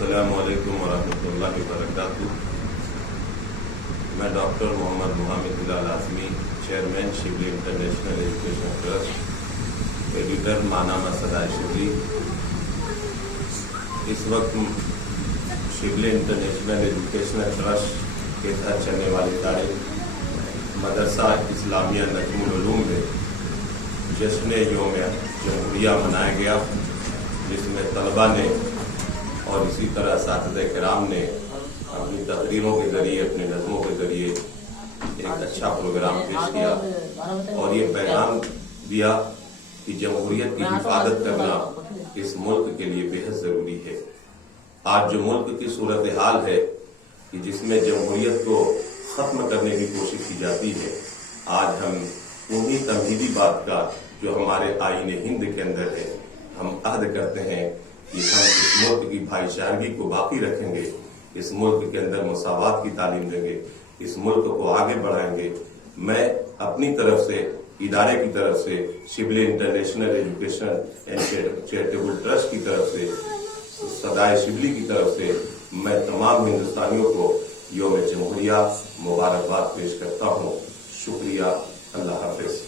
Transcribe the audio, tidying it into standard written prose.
अस्सलामु अलैकुम वरहमतुल्लाहि वबरकातुहू। मैं doctor Mohammad Muhammad Azmi, chairman Shibli international education trust, editor मानामा सदाए शिबली। इस वक्त शिबली इंटरनेशनल एजुकेशनल ट्रस्ट के तहत चलने वाले इदारे मदरसा इस्लामिया नजमुल उलूम में जश्न यौम जमहूरिया मनाया गया, जिसमें तलबा ने और इसी तरह असातिज़े किराम ने अपनी तकरीरों के ज़रिए, अपने नज़मों के ज़रिए एक अच्छा प्रोग्राम पेश किया और ये पैगाम दिया कि जमहूरियत की हिफाजत करना इस मुल्क के लिए बेहद ज़रूरी है। आज जो मुल्क की सूरत हाल है कि जिसमें जमहूरियत को ख़त्म करने की कोशिश की जाती है, आज हम उन्हीं तमहीदी बात का जो हमारे आईन हिंद के अंदर है, हम अहद करते हैं कि हम इस मुल्क की भाईचारगी को बाकी रखेंगे, इस मुल्क के अंदर मुसावात की तालीम देंगे, इस मुल्क को आगे बढ़ाएंगे। मैं अपनी तरफ से, इदारे की तरफ से, Shibli international education and charitable trust की तरफ से, सदाए शिबली की तरफ से मैं तमाम हिंदुस्तानियों को यौम जमहूरिया मुबारकबाद पेश करता हूँ। शुक्रिया। अल्लाह हाफिज।